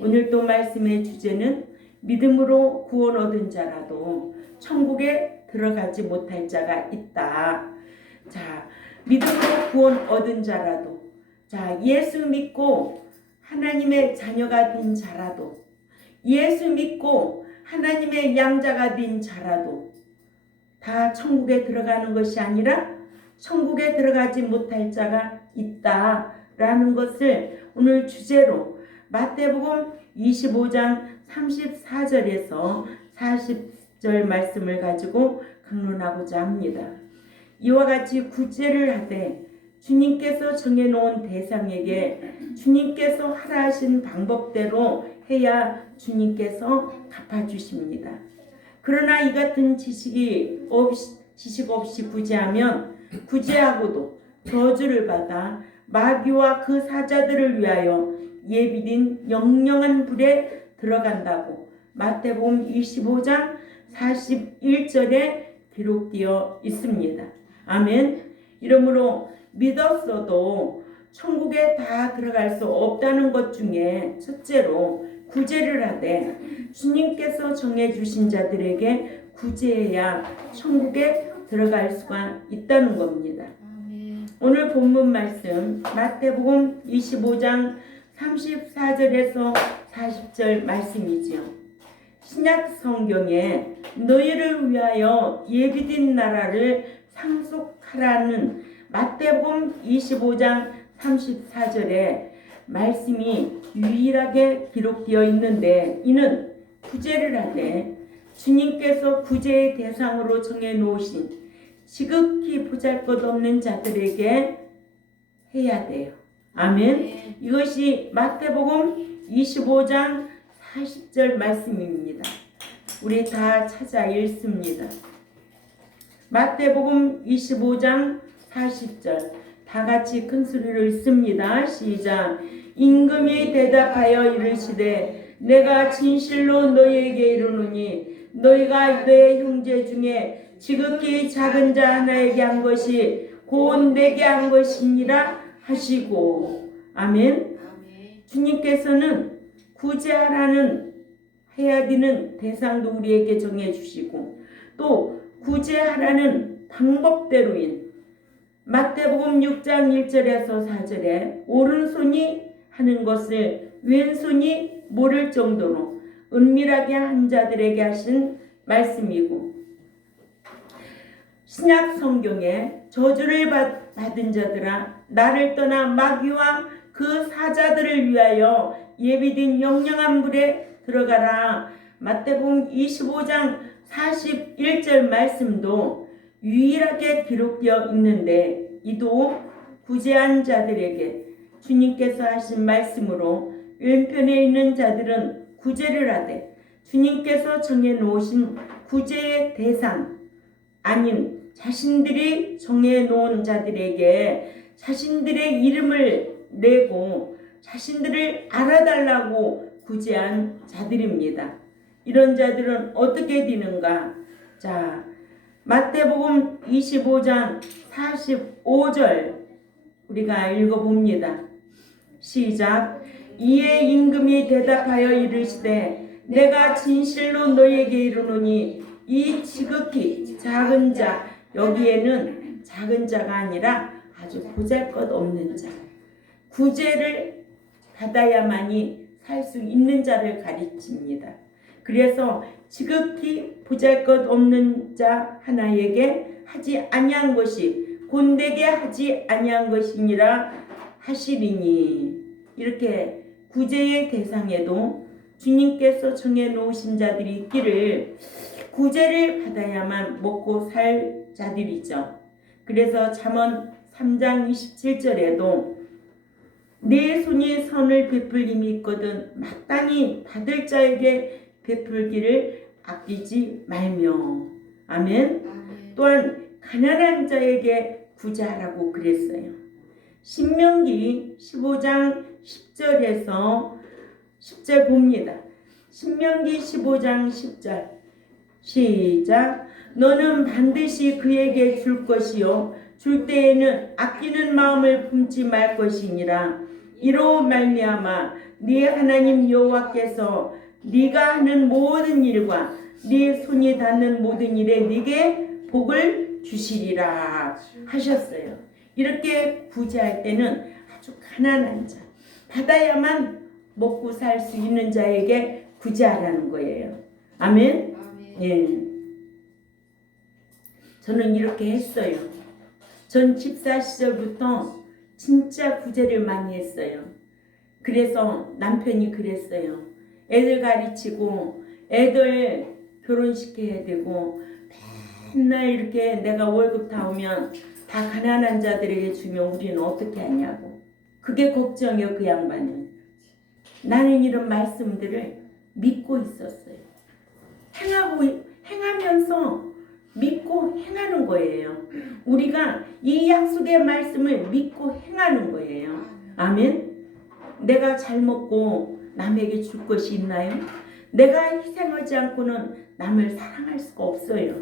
오늘 또 말씀의 주제는 믿음으로 구원 얻은 자라도 천국에 들어가지 못할 자가 있다. 자, 믿음으로 구원 얻은 자라도, 자, 예수 믿고 하나님의 자녀가 된 자라도, 예수 믿고 하나님의 양자가 된 자라도 다 천국에 들어가는 것이 아니라 천국에 들어가지 못할 자가 있다라는 것을 오늘 주제로 마태복음 25장 34절에서 40절 말씀을 가지고 강론하고자 합니다. 이와 같이 구제를 하되 주님께서 정해놓은 대상에게 주님께서 하라 하신 방법대로 해야 주님께서 갚아주십니다. 그러나 이 같은 지식 없이 구제하면 구제하고도 저주를 받아 마귀와 그 사자들을 위하여 예비된 영영한 불에 들어간다고 마태복음 25장 41절에 기록되어 있습니다. 아멘. 이러므로 믿었어도 천국에 다 들어갈 수 없다는 것 중에 첫째로 구제를 하되 주님께서 정해주신 자들에게 구제해야 천국에 들어갈 수가 있다는 겁니다. 오늘 본문 말씀 마태복음 25장 34절에서 40절 말씀이지요. 신약 성경에 너희를 위하여 예비된 나라를 상속하라는 마태복음 25장 34절에 말씀이 유일하게 기록되어 있는데 이는 구제를 하되 주님께서 구제의 대상으로 정해놓으신 지극히 보잘것없는 자들에게 해야 돼요. 아멘. 이것이 마태복음 25장 40절 말씀입니다. 우리 다 찾아 읽습니다. 마태복음 25장 40절 다 같이 큰 소리로 읽습니다. 시작. 임금이 대답하여 이르시되 내가 진실로 너희에게 이르노니 너희가 내 형제 중에 지극히 작은 자 하나에게 한 것이 곧 내게 한 것이니라 하시고. 아멘. 주님께서는 구제하라는 해야 되는 대상도 우리에게 정해주시고 또 구제하라는 방법대로인 마태복음 6장 1절에서 4절에 오른손이 하는 것을 왼손이 모를 정도로 은밀하게 한 자들에게 하신 말씀이고 신약 성경에 저주를 받은 자들아 나를 떠나 마귀와 그 사자들을 위하여 예비된 영영한 불에 들어가라. 마태복음 25장 41절 말씀도 유일하게 기록되어 있는데 이도 구제한 자들에게 주님께서 하신 말씀으로 왼편에 있는 자들은 구제를 하되 주님께서 정해놓으신 구제의 대상 아닌 자신들이 정해놓은 자들에게 자신들의 이름을 내고 자신들을 알아달라고 구제한 자들입니다. 이런 자들은 어떻게 되는가? 자, 마태복음 25장 45절 우리가 읽어봅니다. 시작. 이에 임금이 대답하여 이르시되 내가 진실로 너희에게 이르노니 이 지극히 작은 자 여기에는 작은 자가 아니라 아주 보잘것없는 자 구제를 받아야만이 살 수 있는 자를 가르칩니다. 그래서 지극히 보잘것없는 자 하나에게 하지 아니한 것이 곤대게 하지 아니한 것이니라 하시리니 이렇게 구제의 대상에도 주님께서 정해놓으신 자들이 있기를 구제를 받아야만 먹고 살 자들이죠. 그래서 잠언 3장 27절에도 내 손이 선을 베풀림이 있거든 마땅히 받을 자에게 베풀기를 아끼지 말며. 아멘. 또한 가난한 자에게 구제하라고 그랬어요. 신명기 15장 10절에서 10절 봅니다. 신명기 15장 10절 시작. 너는 반드시 그에게 줄 것이요 줄 때에는 아끼는 마음을 품지 말 것이니라. 이로 말미암아 네 하나님 여호와께서 네가 하는 모든 일과 네 손이 닿는 모든 일에 네게 복을 주시리라 하셨어요. 이렇게 부자할 때는 아주 가난한 자, 받아야만 먹고 살 수 있는 자에게 부자라는 거예요. 아멘. 예. 저는 이렇게 했어요. 전 집사 시절부터 진짜 구제를 많이 했어요. 그래서 남편이 그랬어요. 애들 가르치고 애들 결혼시켜야 되고 맨날 이렇게 내가 월급 다 오면 다 가난한 자들에게 주면 우리는 어떻게 하냐고. 그게 걱정이에요. 그 양반은. 나는 이런 말씀들을 믿고 있었어요. 행하면서 믿고 행하는 거예요. 우리가 이 약속의 말씀을 믿고 행하는 거예요. 아멘. 내가 잘 먹고 남에게 줄 것이 있나요? 내가 희생하지 않고는 남을 사랑할 수가 없어요.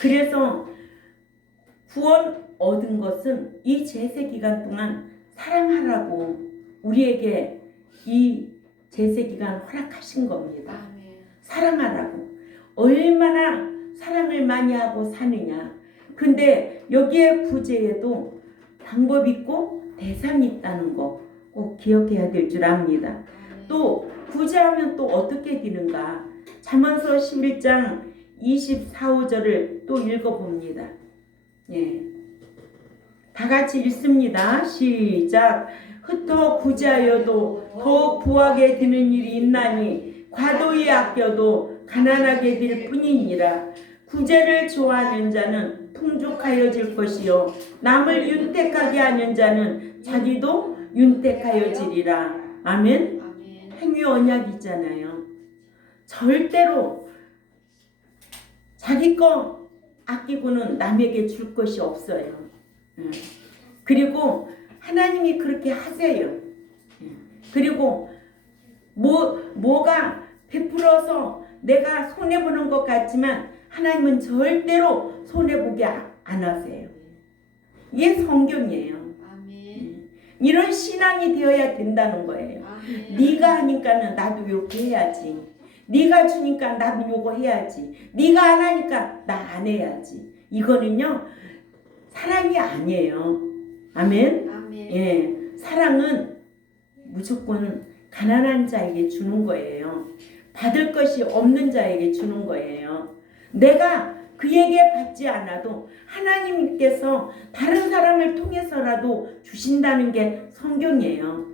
그래서 구원 얻은 것은 이 제세 기간 동안 사랑하라고 우리에게 이 제세 기간 허락하신 겁니다. 사랑하라고. 얼마나 사랑을 많이 하고 사느냐. 근데 여기에 구제에도 방법 있고 대상이 있다는 거 꼭 기억해야 될 줄 압니다. 또 구제하면 또 어떻게 되는가. 잠언서 11장 24, 5절을 또 읽어봅니다. 예. 다 같이 읽습니다. 시작. 흩어 구제하여도 더욱 부하게 되는 일이 있나니 과도히 아껴도 가난하게 될 뿐이니라. 구제를 좋아하는 자는 풍족하여질 것이요 남을 윤택하게 하는 자는 자기도 윤택하여지리라. 아멘. 행위 언약이잖아요. 절대로 자기 거 아끼고는 남에게 줄 것이 없어요. 그리고 하나님이 그렇게 하세요. 그리고 뭐가 베풀어서 내가 손해보는 것 같지만 하나님은 절대로 손해보게 안 하세요. 이게 성경이에요. 이런 신앙이 되어야 된다는 거예요. 네가 하니까는 나도 요렇게 해야지. 네가 주니까 나도 요거 해야지. 네가 안 하니까 나 안 해야지. 이거는요 사랑이 아니에요. 아멘. 예, 사랑은 무조건 가난한 자에게 주는 거예요. 받을 것이 없는 자에게 주는 거예요. 내가 그에게 받지 않아도 하나님께서 다른 사람을 통해서라도 주신다는 게 성경이에요.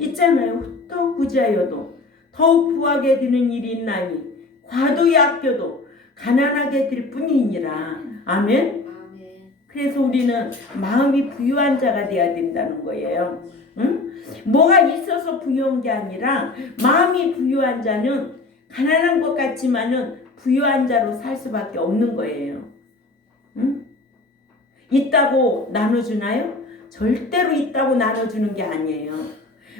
있잖아요. 더 구제하여도 더욱 부하게 되는 일이 있나니 과도히 아껴도 가난하게 될 뿐이니라. 아멘. 그래서 우리는 마음이 부유한 자가 돼야 된다는 거예요. 응? 뭐가 있어서 부유한 게 아니라 마음이 부유한 자는 가난한 것 같지만은 부유한 자로 살 수밖에 없는 거예요. 응? 있다고 나눠주나요? 절대로 있다고 나눠주는 게 아니에요.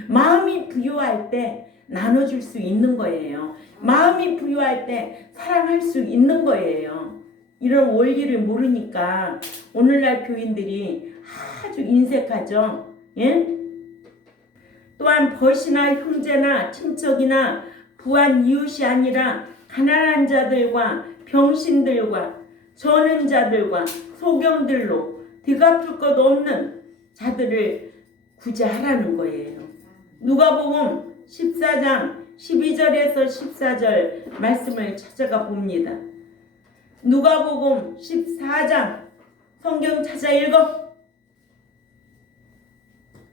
마음이 부유할 때 나눠줄 수 있는 거예요. 마음이 부유할 때 사랑할 수 있는 거예요. 이런 원리를 모르니까 오늘날 교인들이 아주 인색하죠. 예? 또한 벗이나 형제나 친척이나 부한 이웃이 아니라 가난한 자들과 병신들과 저는 자들과 소경들로 뒤갚을 것 없는 자들을 구제하라는 거예요. 누가복음 14장 12절에서 14절 말씀을 찾아가 봅니다. 누가복음 14장 성경 찾아 읽어.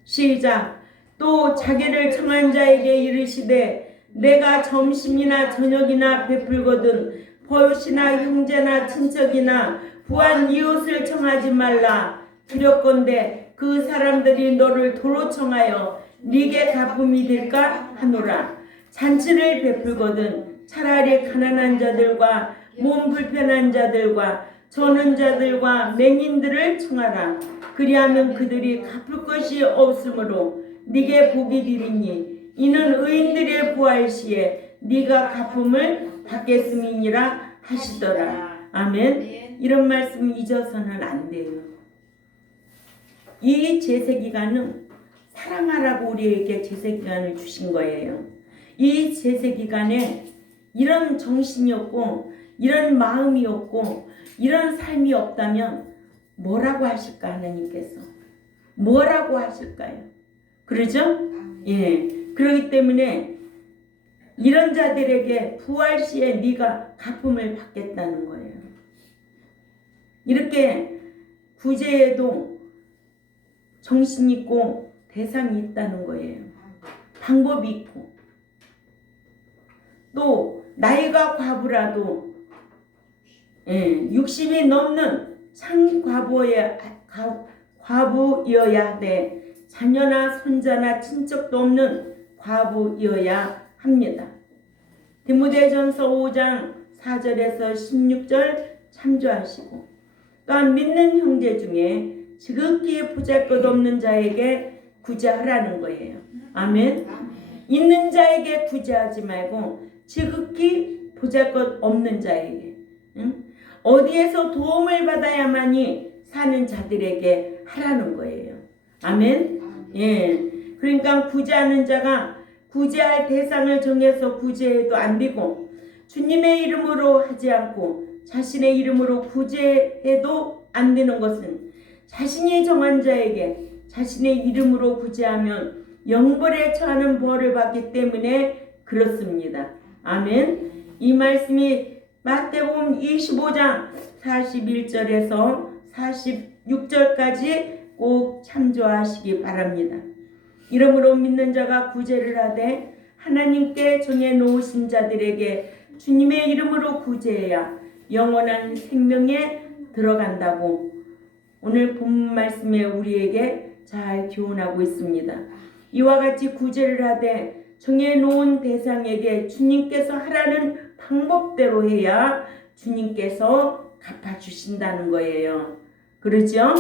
시작. 또 자기를 청한 자에게 이르시되 내가 점심이나 저녁이나 베풀거든 벗이나 형제나 친척이나 부한 이웃을 청하지 말라. 두렵건대 그 사람들이 너를 도로 청하여 네게 갚음이 될까 하노라. 잔치를 베풀거든 차라리 가난한 자들과 몸 불편한 자들과 저는 자들과 맹인들을 청하라. 그리하면 그들이 갚을 것이 없으므로 네게 복이 되리니 이는 의인들의 부활 시에 네가 갚음을 받겠음이니라 하시더라. 아멘. 이런 말씀 잊어서는 안 돼요. 이 제세 기간은 사랑하라고 우리에게 제세기간을 주신 거예요. 이 제세기간에 이런 정신이 없고 이런 마음이 없고 이런 삶이 없다면 뭐라고 하실까 하나님께서? 뭐라고 하실까요? 그러죠? 예. 그렇기 때문에 이런 자들에게 부활 시에 네가 갚음을 받겠다는 거예요. 이렇게 구제에도 정신 있고 대상이 있다는 거예요. 방법이 있고 또 나이가 과부라도 60이 넘는 참 과부여야 돼. 자녀나 손자나 친척도 없는 과부여야 합니다. 디모데전서 5장 4절에서 16절 참조하시고 또한 믿는 형제 중에 지극히 보잘것 없는 자에게 구제하라는 거예요. 아멘. 있는 자에게 구제하지 말고 지극히 보잘것 없는 자에게, 어디에서 도움을 받아야만이 사는 자들에게 하라는 거예요. 아멘. 예. 그러니까 구제하는 자가 구제할 대상을 정해서 구제해도 안 되고 주님의 이름으로 하지 않고 자신의 이름으로 구제해도 안 되는 것은 자신이 정한 자에게 자신의 이름으로 구제하면 영벌에 처하는 벌을 받기 때문에 그렇습니다. 아멘. 이 말씀이 마태복음 25장 41절에서 46절까지 꼭 참조하시기 바랍니다. 이러므로 믿는 자가 구제를 하되 하나님께 정해놓으신 자들에게 주님의 이름으로 구제해야 영원한 생명에 들어간다고 오늘 본 말씀에 우리에게 잘 교훈하고 있습니다. 이와 같이 구제를 하되 정해놓은 대상에게 주님께서 하라는 방법대로 해야 주님께서 갚아주신다는 거예요. 그렇죠?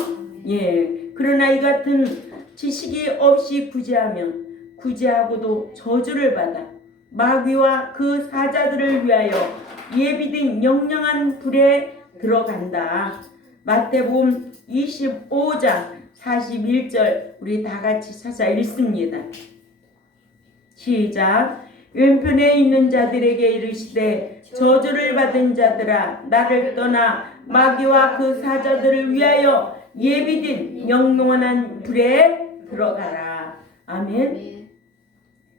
예. 그러나 이 같은 지식이 없이 구제하면 구제하고도 저주를 받아 마귀와 그 사자들을 위하여 예비된 영영한 불에 들어간다. 마태복음 25장 41절 우리 다 같이 찾아 읽습니다. 시작. 왼편에 있는 자들에게 이르시되 저주를 받은 자들아 나를 떠나 마귀와 그 사자들을 위하여 예비된 영원한 불에 들어가라. 아멘.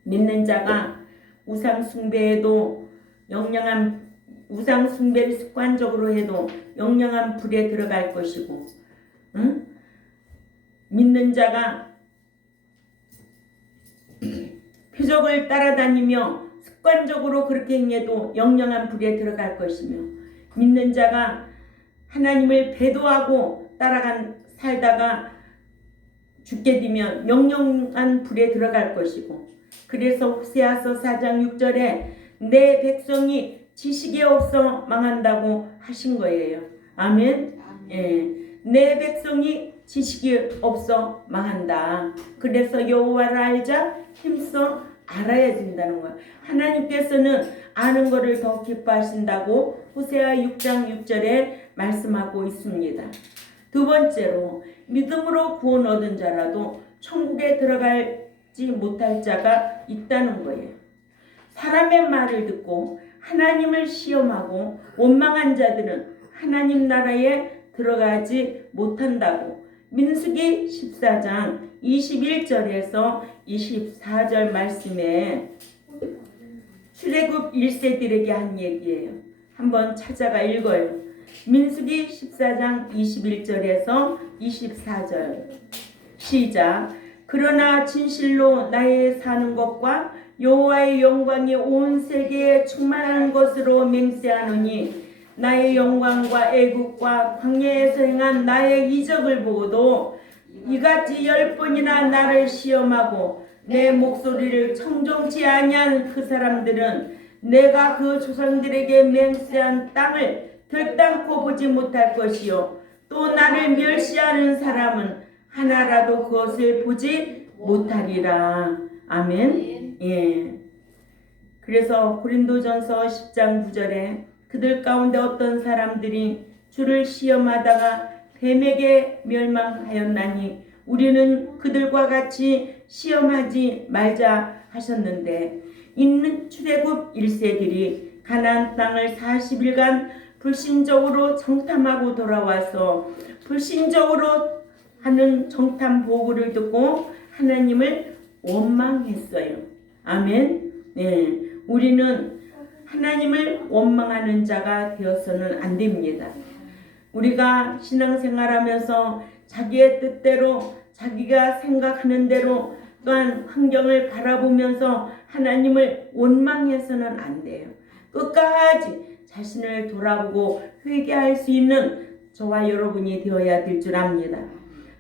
믿는 자가 우상 숭배에도 영영한 우상 숭배를 습관적으로 해도 영영한 불에 들어갈 것이고, 믿는 자가 표적을 따라다니며 습관적으로 그렇게 행해도 영영한 불에 들어갈 것이며, 믿는 자가 하나님을 배도하고 살다가 죽게 되면 영영한 불에 들어갈 것이고, 그래서 호세아서 4장 6절에 내 백성이 지식이 없어 망한다고 하신 거예요. 아멘. 예, 내 백성이 지식이 없어 망한다. 그래서 여호와를 알자 힘써 알아야 된다는 거야. 하나님께서는 아는 것을 더 기뻐하신다고 호세아 6장 6절에 말씀하고 있습니다. 두 번째로 믿음으로 구원 얻은 자라도 천국에 들어가지 못할 자가 있다는 거예요. 사람의 말을 듣고 하나님을 시험하고 원망한 자들은 하나님 나라에 들어가지 못한다고 민수기 14장 21절에서 24절 말씀에 출애굽 1세들에게 한 얘기예요. 한번 찾아가 읽어요. 민수기 14장 21절에서 24절 시작. 그러나 진실로 나의 사는 것과 여호와의 영광이 온 세계에 충만한 것으로 맹세하노니 나의 영광과 애국과 광야에서 행한 나의 이적을 보고도 이같이 10번이나 나를 시험하고 내 목소리를 청종치 아니한 그 사람들은 내가 그 조상들에게 맹세한 땅을 결단코 보지 못할 것이요 또 나를 멸시하는 사람은 하나라도 그것을 보지 못하리라. 아멘. 예. 그래서 고린도전서 10장 9절에 그들 가운데 어떤 사람들이 주를 시험하다가 뱀에게 멸망하였나니 우리는 그들과 같이 시험하지 말자 하셨는데 있는 출애굽 1세들이 가나안 땅을 40일간 불신적으로 정탐하고 돌아와서 불신적으로 하는 정탐 보고를 듣고 하나님을 원망했어요. 아멘. 네, 우리는 하나님을 원망하는 자가 되어서는 안 됩니다. 우리가 신앙생활하면서 자기의 뜻대로 자기가 생각하는 대로 또한 환경을 바라보면서 하나님을 원망해서는 안 돼요. 끝까지 자신을 돌아보고 회개할 수 있는 저와 여러분이 되어야 될 줄 압니다.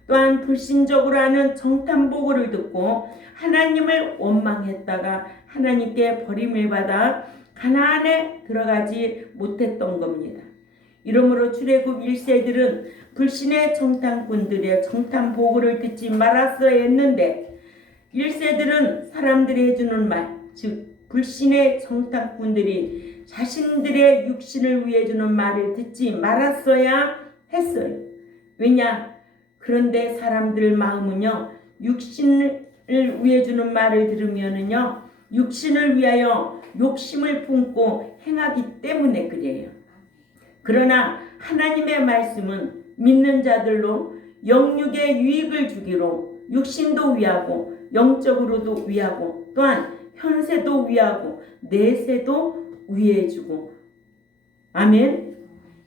또한 불신적으로 하는 정탐보고를 듣고 하나님을 원망했다가 하나님께 버림을 받아 가나안에 들어가지 못했던 겁니다. 이러므로 출애굽 1세들은 불신의 정탐꾼들의 정탐보고를 듣지 말았어야 했는데 1세들은 사람들이 해주는 말, 즉 불신의 정탐꾼들이 자신들의 육신을 위해 주는 말을 듣지 말았어야 했어요. 왜냐? 그런데 사람들 마음은요, 육신을 위해 주는 말을 들으면은요, 육신을 위하여 욕심을 품고 행하기 때문에 그래요. 그러나 하나님의 말씀은 믿는 자들로 영육의 유익을 주기로 육신도 위하고 영적으로도 위하고 또한 현세도 위하고 내세도 위해주고 아멘.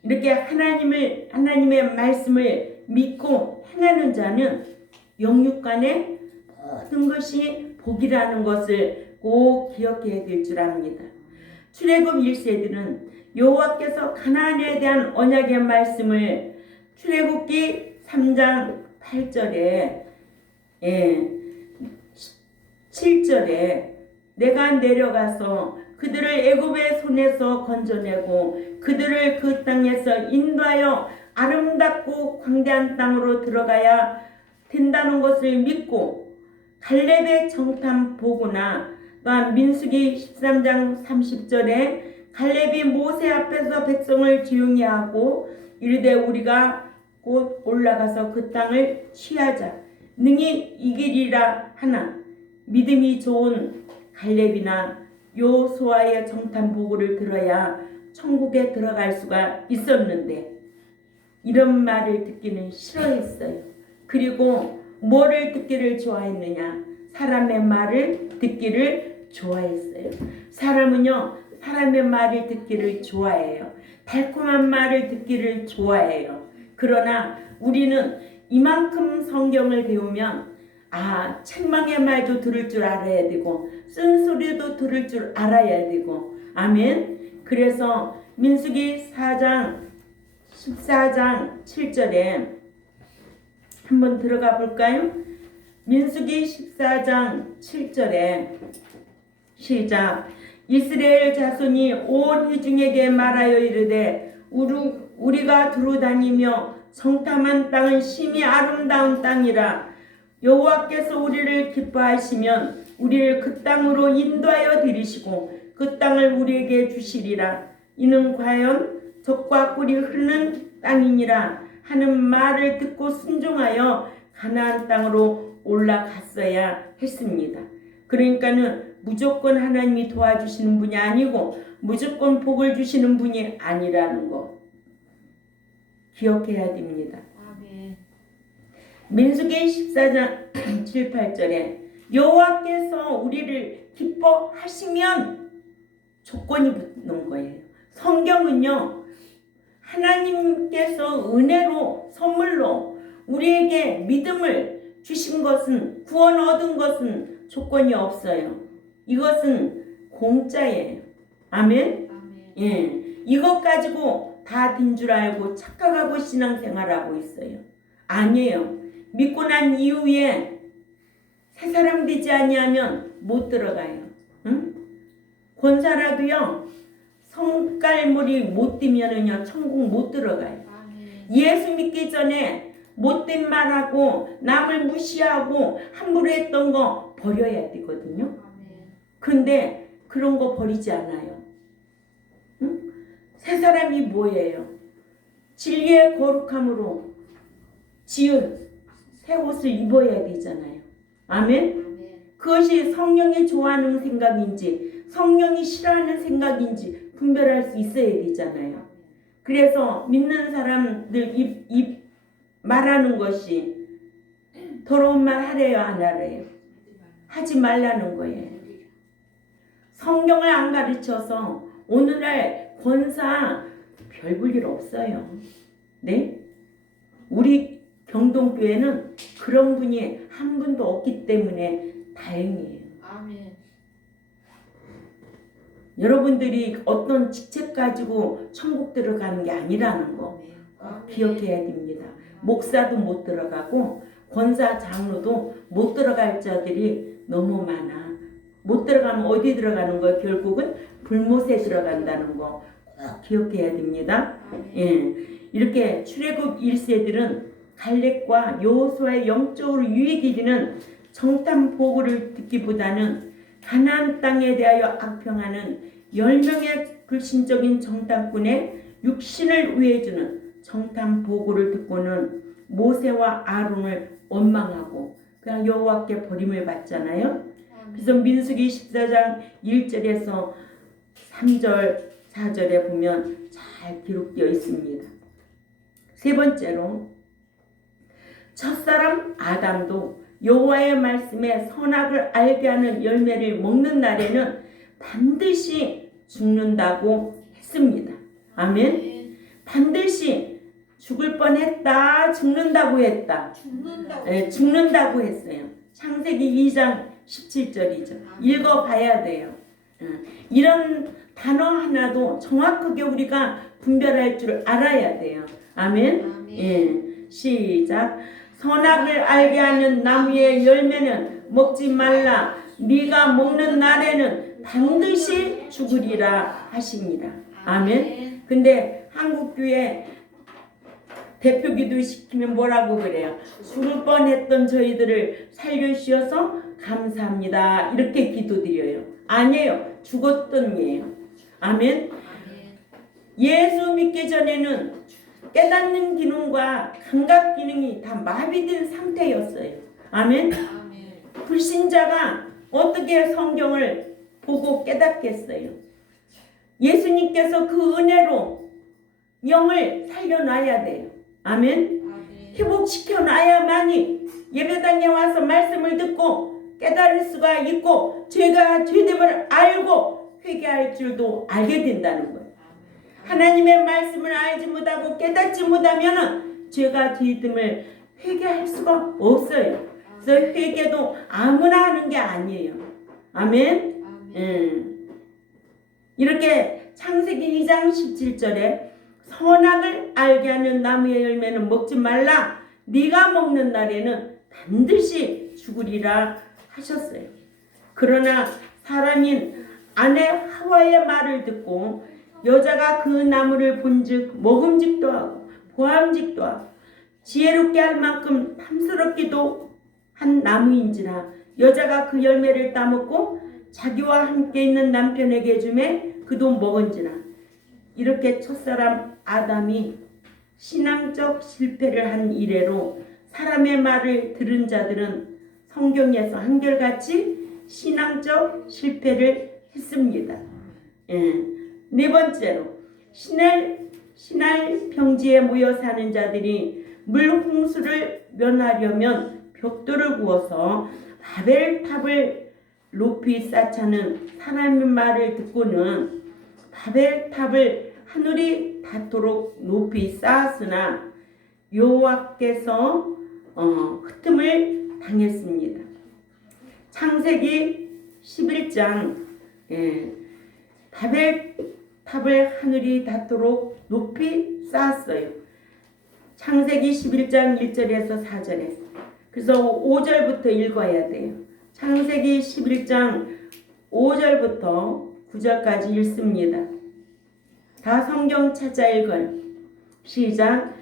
이렇게 하나님의 말씀을 믿고 행하는 자는 영육간의 모든 것이 복이라는 것을 꼭 기억해야 될 줄 압니다. 출애굽 1세들은 여호와께서 가나안에 대한 언약의 말씀을 출애굽기 3장 8절에 7절에 내가 내려가서 그들을 애굽의 손에서 건져내고 그들을 그 땅에서 인도하여 아름답고 광대한 땅으로 들어가야 된다는 것을 믿고 갈렙의 정탐 보고나 또한 민수기 13장 30절에 갈렙이 모세 앞에서 백성을 조용히 하고 이르되 우리가 곧 올라가서 그 땅을 취하자 능히 이기리라 하나 믿음이 좋은 갈렙이나 여호수아의 정탐 보고를 들어야 천국에 들어갈 수가 있었는데 이런 말을 듣기는 싫어했어요. 그리고 뭐를 듣기를 좋아했느냐? 사람의 말을 듣기를 좋아했어요. 사람은요, 사람의 말을 듣기를 좋아해요. 달콤한 말을 듣기를 좋아해요. 그러나 우리는 이만큼 성경을 배우면 책망의 말도 들을 줄 알아야 되고 쓴소리도 들을 줄 알아야 되고 아멘. 그래서 민수기 4장 14장 7절에 한번 들어가 볼까요? 민수기 14장 7절에 시작. 이스라엘 자손이 온 회중에게 말하여 이르되 우리가 두루 다니며 정탐한 땅은 심히 아름다운 땅이라. 여호와께서 우리를 기뻐하시면 우리를 그 땅으로 인도하여 들이시고 그 땅을 우리에게 주시리라. 이는 과연 젖과 꿀이 흐르는 땅이니라 하는 말을 듣고 순종하여 가나안 땅으로 올라갔어야 했습니다. 그러니까는 무조건 하나님이 도와주시는 분이 아니고 무조건 복을 주시는 분이 아니라는 거 기억해야 됩니다. 민수기 14장 7, 8절에 여호와께서 우리를 기뻐하시면 조건이 붙는 거예요. 성경은요, 하나님께서 은혜로 선물로 우리에게 믿음을 주신 것은 구원 얻은 것은 조건이 없어요. 이것은 공짜예요. 아멘? 예, 이것 가지고 다 된 줄 알고 착각하고 신앙생활하고 있어요. 아니에요. 믿고 난 이후에 새 사람 되지 아니하면 못 들어가요. 응? 권사라도요, 성깔물이 못 되면은요 천국 못 들어가요. 예수 믿기 전에 못된 말하고 남을 무시하고 함부로 했던 거 버려야 되거든요. 근데 그런 거 버리지 않아요. 응? 새 사람이 뭐예요? 진리의 거룩함으로 지은 새 옷을 입어야 되잖아요. 아멘? 그것이 성령이 좋아하는 생각인지 성령이 싫어하는 생각인지 분별할 수 있어야 되잖아요. 그래서 믿는 사람들 입 말하는 것이 더러운 말 하래요, 안 하래요? 하지 말라는 거예요. 성경을 안 가르쳐서 오늘날 권사 별 볼 일 없어요. 네? 우리 경동교회는 그런 분이 한 분도 없기 때문에 다행이에요. 아멘. 여러분들이 어떤 직책 가지고 천국 들어가는 게 아니라는 거 아멘. 기억해야 됩니다. 목사도 못 들어가고 권사 장로도 못 들어갈 자들이 너무 많아. 못 들어가면 어디 들어가는 거예요? 결국은 불못에 들어간다는 거 꼭 기억해야 됩니다. 아멘. 예, 이렇게 출애굽 1세들은 갈렙과 여호수아의 영적으로 유익이 되는 정탐 보고를 듣기보다는 가나안 땅에 대하여 악평하는 10명의 불신적인 정탐꾼의 육신을 우회해주는 정탐 보고를 듣고는 모세와 아론을 원망하고 그냥 여호와께 버림을 받잖아요. 그래서 민수기 14장 1절에서 3절 4절에 보면 잘 기록되어 있습니다. 세 번째로 첫사람 아담도 여호와의 말씀에 선악을 알게 하는 열매를 먹는 날에는 반드시 죽는다고 했습니다. 아멘. 반드시 죽을 뻔했다, 죽는다고 했다. 죽는다고 했어요. 창세기 2장 17절이죠. 읽어봐야 돼요. 이런 단어 하나도 정확하게 우리가 분별할 줄 알아야 돼요. 아멘. 아멘. 예, 시작. 선악을 알게 하는 나무의 열매는 먹지 말라. 네가 먹는 날에는 반드시 죽으리라 하십니다. 아멘. 근데 한국교회 대표기도 시키면 뭐라고 그래요? 죽을 뻔했던 저희들을 살려주셔서 감사합니다. 이렇게 기도드려요. 아니에요. 죽었던이에요. 아멘. 예수 믿기 전에는 깨닫는 기능과 감각 기능이 다 마비된 상태였어요. 아멘. 불신자가 어떻게 성경을 보고 깨닫겠어요? 예수님께서 그 은혜로 영을 살려놔야 돼요. 아멘. 회복시켜 놔야만이 예배당에 와서 말씀을 듣고 깨달을 수가 있고 죄가 죄됨을 알고 회개할 줄도 알게 된다는 거예요. 하나님의 말씀을 알지 못하고 깨닫지 못하면 죄가 죄됨을 회개할 수가 없어요. 그래서 회개도 아무나 하는 게 아니에요. 아멘. 이렇게 창세기 2장 17절에 선악을 알게 하는 나무의 열매는 먹지 말라. 네가 먹는 날에는 반드시 죽으리라 하셨어요. 그러나 사람인 아내 하와의 말을 듣고 여자가 그 나무를 본즉 먹음직도 하고 보암직도 하고 지혜롭게 할 만큼 탐스럽기도 한 나무인지라 여자가 그 열매를 따먹고 자기와 함께 있는 남편에게 주매 그도 먹은지라. 이렇게 첫사람 아담이 신앙적 실패를 한 이래로 사람의 말을 들은 자들은 성경에서 한결같이 신앙적 실패를 했습니다. 네 번째로 신할 평지에 모여 사는 자들이 물홍수를 면하려면 벽돌을 구워서 바벨탑을 높이 쌓자는 사람의 말을 듣고는 바벨탑을 하늘이 닿도록 높이 쌓았으나 여호와께서 흩음을 당했습니다. 창세기 11장 바벨탑을 하늘이 닿도록 높이 쌓았어요. 창세기 11장 1절에서 4절에. 그래서 5절부터 읽어야 돼요. 창세기 11장 5절부터 9절까지 읽습니다. 다 성경 찾아 읽어요. 시작.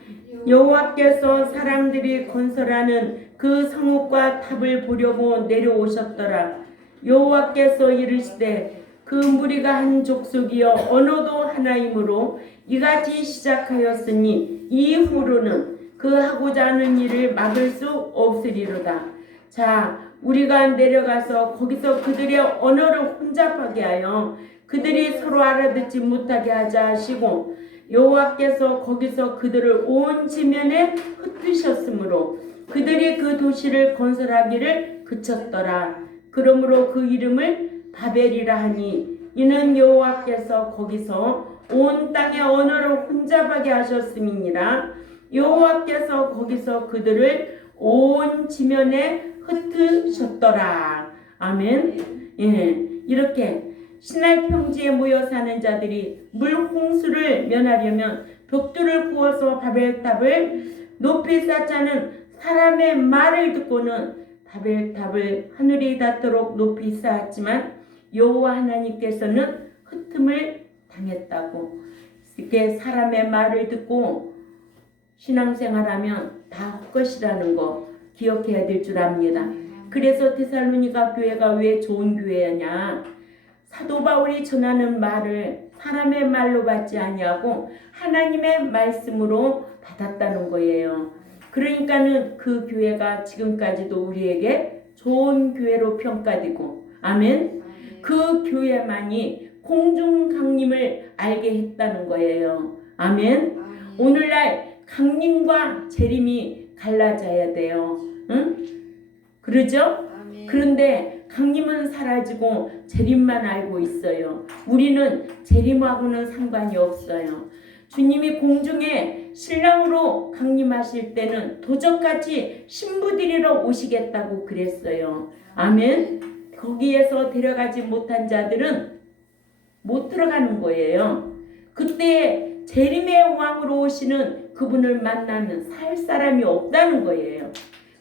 여호와께서 사람들이 건설하는 그 성읍과 탑을 보려고 내려오셨더라. 여호와께서 이르시되 그 무리가 한 족속이여 언어도 하나이므로 이같이 시작하였으니 이후로는 그 하고자 하는 일을 막을 수 없으리로다. 자, 우리가 내려가서 거기서 그들의 언어를 혼잡하게 하여 그들이 서로 알아듣지 못하게 하자 하시고 여호와께서 거기서 그들을 온 지면에 흩으셨으므로 그들이 그 도시를 건설하기를 그쳤더라. 그러므로 그 이름을 바벨이라 하니 이는 여호와께서 거기서 온 땅의 언어를 혼잡하게 하셨음이니라. 여호와께서 거기서 그들을 온 지면에 흩으셨더라. 아멘. 예, 이렇게 신할 평지에 모여 사는 자들이 물 홍수를 면하려면 벽돌을 구워서 바벨탑을 높이 쌓자는 사람의 말을 듣고는 바벨탑을 하늘이 닿도록 높이 쌓았지만 여호와 하나님께서는 흩음을 당했다고. 이렇게 사람의 말을 듣고 신앙생활하면 다 헛것이라는 거 기억해야 될 줄 압니다. 그래서 데살로니가 교회가 왜 좋은 교회냐? 사도 바울이 전하는 말을 사람의 말로 받지 아니하고 하나님의 말씀으로 받았다는 거예요. 그러니까는 그 교회가 지금까지도 우리에게 좋은 교회로 평가되고, 아멘. 그 교회만이 공중 강림을 알게 했다는 거예요. 아멘. 오늘날 강림과 재림이 갈라져야 돼요. 응? 그러죠? 그런데 강림은 사라지고 재림만 알고 있어요. 우리는 재림하고는 상관이 없어요. 주님이 공중에 신랑으로 강림하실 때는 도적같이 신부들이러 오시겠다고 그랬어요. 아멘. 거기에서 데려가지 못한 자들은 못 들어가는 거예요. 그때 재림의 왕으로 오시는 그분을 만나면 살 사람이 없다는 거예요.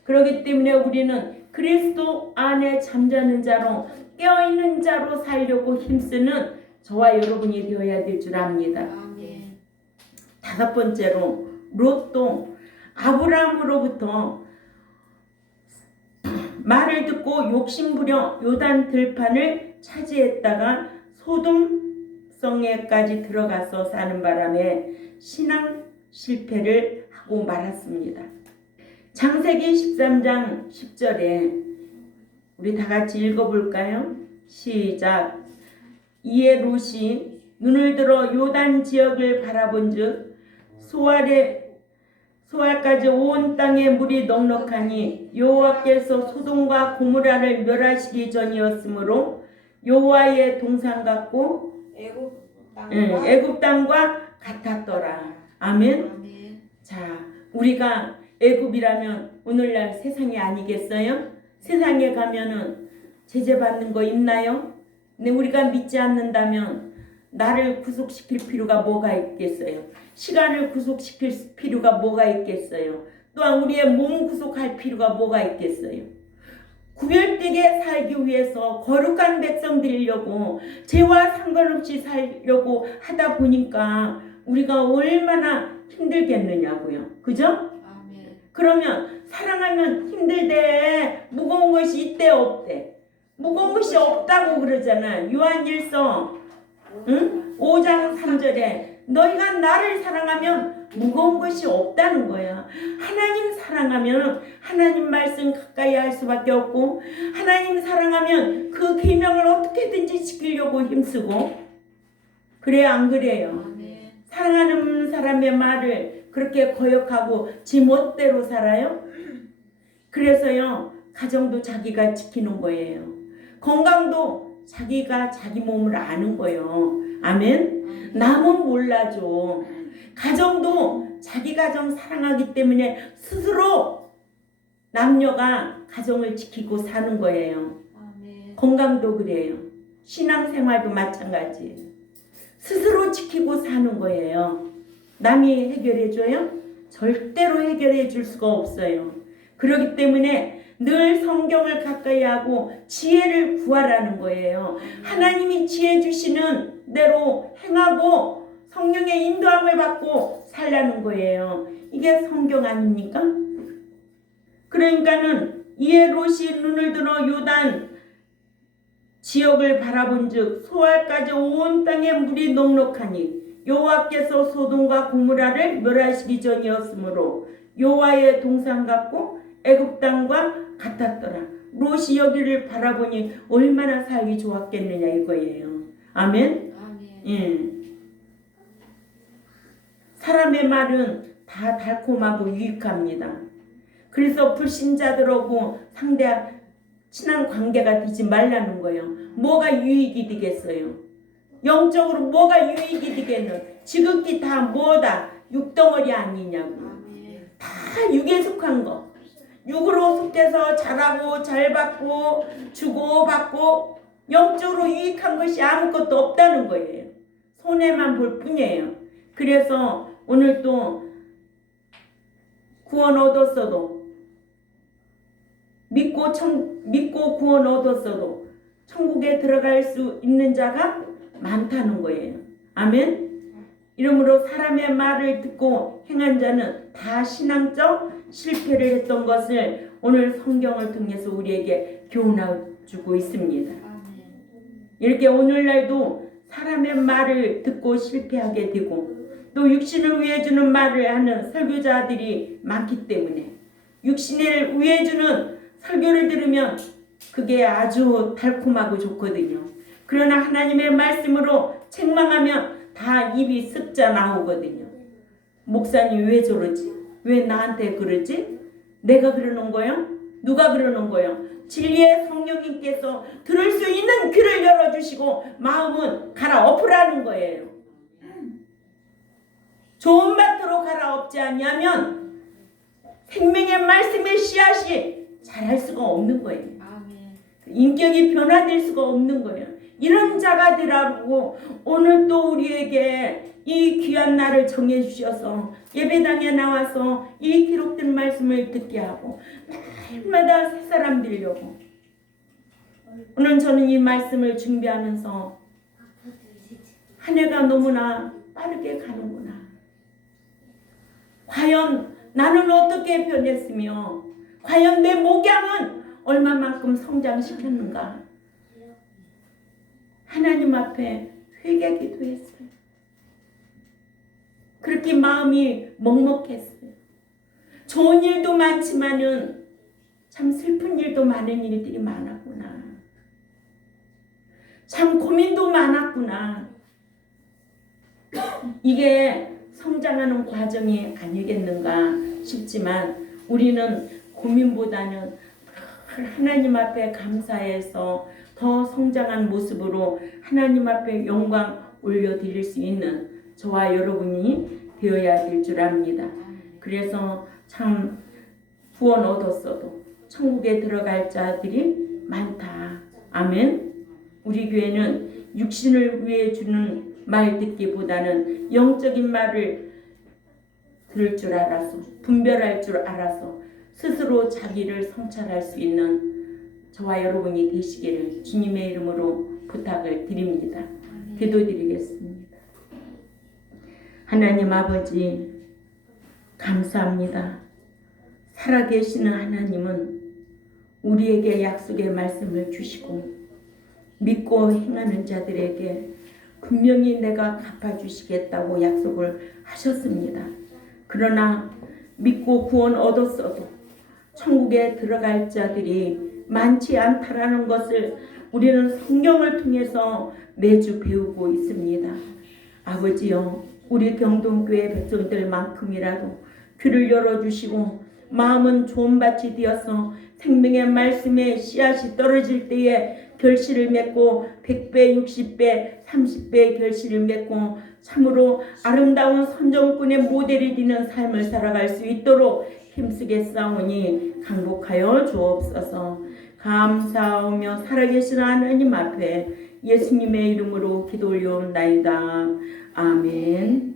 그렇기 때문에 우리는 그리스도 안에 잠자는 자로 깨어있는 자로 살려고 힘쓰는 저와 여러분이 되어야 될 줄 압니다. 아멘. 다섯 번째로 롯도 아브라함으로부터 말을 듣고 욕심부려 요단 들판을 차지했다가 소돔성에까지 들어가서 사는 바람에 신앙 실패를 하고 말았습니다. 창세기 13장 10절에 우리 다 같이 읽어볼까요? 시작. 이에 롯이 눈을 들어 요단 지역을 바라본즉 소알까지 온 땅에 물이 넉넉하니 여호와께서 소돔과 고모라를 멸하시기 전이었으므로 여호와의 동산 같고 애굽 땅과 같았더라. 아멘. 자, 우리가 애굽이라면 오늘날 세상이 아니겠어요? 세상에 가면은 제재 받는 거 있나요? 근데 우리가 믿지 않는다면 나를 구속시킬 필요가 뭐가 있겠어요? 시간을 구속시킬 필요가 뭐가 있겠어요? 또한 우리의 몸 구속할 필요가 뭐가 있겠어요? 구별되게 살기 위해서 거룩한 백성 되려고 죄와 상관없이 살려고 하다 보니까 우리가 얼마나 힘들겠느냐고요. 그죠? 그러면 사랑하면 힘들대. 무거운 것이 있대 없대? 무거운 것이 없다고 그러잖아. 요한일서 5장 3절에 너희가 나를 사랑하면 무거운 것이 없다는 거야. 하나님 사랑하면 하나님 말씀 가까이 할 수밖에 없고, 하나님 사랑하면 그 계명을 어떻게든지 지키려고 힘쓰고, 그래요 안 그래요? 사랑하는 사람의 말을 그렇게 거역하고 지 멋대로 살아요? 그래서요, 가정도 자기가 지키는 거예요. 건강도 자기가 자기 몸을 아는 거예요. 아멘. 남은 몰라줘. 가정도 자기 가정 사랑하기 때문에 스스로 남녀가 가정을 지키고 사는 거예요. 건강도 그래요. 신앙생활도 마찬가지예요. 스스로 지키고 사는 거예요. 남이 해결해줘요? 절대로 해결해 줄 수가 없어요. 그렇기 때문에 늘 성경을 가까이 하고 지혜를 구하라는 거예요. 하나님이 지혜 주시는 대로 행하고 성령의 인도함을 받고 살라는 거예요. 이게 성경 아닙니까? 그러니까는 이에 롯이 눈을 들어 요단 지역을 바라본즉 소알까지 온 땅에 물이 넉넉하니 여호와께서 소돔과 고모라를 멸하시기 전이었으므로 여호와의 동산 같고 애굽 땅과 같았더라. 롯이 여기를 바라보니 얼마나 살기 좋았겠느냐 이거예요. 아멘? 예. 사람의 말은 다 달콤하고 유익합니다. 그래서 불신자들하고 상대 친한 관계가 되지 말라는 거예요. 뭐가 유익이 되겠어요? 영적으로 뭐가 유익이 되겠노? 지극히 다 뭐다? 육덩어리 아니냐고. 다 육에 속한 거. 육으로 속해서 잘하고 잘 받고 주고 받고 영적으로 유익한 것이 아무것도 없다는 거예요. 손해만 볼 뿐이에요. 그래서 오늘 또 구원 얻었어도 믿고 구원 얻었어도 천국에 들어갈 수 있는 자가 많다는 거예요. 아멘. 이러므로 사람의 말을 듣고 행한 자는 다 신앙적 실패를 했던 것을 오늘 성경을 통해서 우리에게 교훈해주고 있습니다. 이렇게 오늘날도 사람의 말을 듣고 실패하게 되고 또 육신을 위해주는 말을 하는 설교자들이 많기 때문에 육신을 위해주는 설교를 들으면 그게 아주 달콤하고 좋거든요. 그러나 하나님의 말씀으로 책망하면 다 입이 습자 나오거든요. 목사님 왜 저러지? 왜 나한테 그러지? 내가 그러는 거요? 누가 그러는 거요? 진리의 성령님께서 들을 수 있는 귀를 열어주시고 마음은 갈아엎으라는 거예요. 좋은 밭으로 갈아엎지 않냐면 생명의 말씀의 씨앗이 자랄 수가 없는 거예요. 인격이 변화될 수가 없는 거예요. 이런 자가 되라고 오늘 또 우리에게 이 귀한 날을 정해주셔서 예배당에 나와서 이 기록된 말씀을 듣게 하고 날마다 새 사람 되려고 오늘 저는 이 말씀을 준비하면서 한 해가 너무나 빠르게 가는구나. 과연 나는 어떻게 변했으며 과연 내 목양은 얼마만큼 성장시켰는가. 하나님 앞에 회개 기도했어요. 그렇게 마음이 먹먹했어요. 좋은 일도 많지만은 참 슬픈 일도 많은 일들이 많았구나. 참 고민도 많았구나. 이게 성장하는 과정이 아니겠는가 싶지만 우리는 고민보다는 하나님 앞에 감사해서 더 성장한 모습으로 하나님 앞에 영광 올려드릴 수 있는 저와 여러분이 되어야 될 줄 압니다. 그래서 참 구원 얻었어도 천국에 들어갈 자들이 많다. 아멘. 우리 교회는 육신을 위해 주는 말 듣기보다는 영적인 말을 들을 줄 알아서 분별할 줄 알아서 스스로 자기를 성찰할 수 있는 저와 여러분이 되시기를 주님의 이름으로 부탁을 드립니다. 기도드리겠습니다. 하나님 아버지 감사합니다. 살아계시는 하나님은 우리에게 약속의 말씀을 주시고 믿고 행하는 자들에게 분명히 내가 갚아주시겠다고 약속을 하셨습니다. 그러나 믿고 구원 얻었어도 천국에 들어갈 자들이 많지 않다라는 것을 우리는 성경을 통해서 매주 배우고 있습니다. 아버지여, 우리 경동교회 백성들만큼이라도 귀를 열어주시고 마음은 좋은 밭이 되어서 생명의 말씀에 씨앗이 떨어질 때에 결실을 맺고 100배, 60배, 30배 결실을 맺고 참으로 아름다운 선정꾼의 모델이 되는 삶을 살아갈 수 있도록 힘쓰겠사오니 강복하여 주옵소서. 감사하며 살아계신 하나님 앞에 예수님의 이름으로 기도 올려옵나이다. 아멘.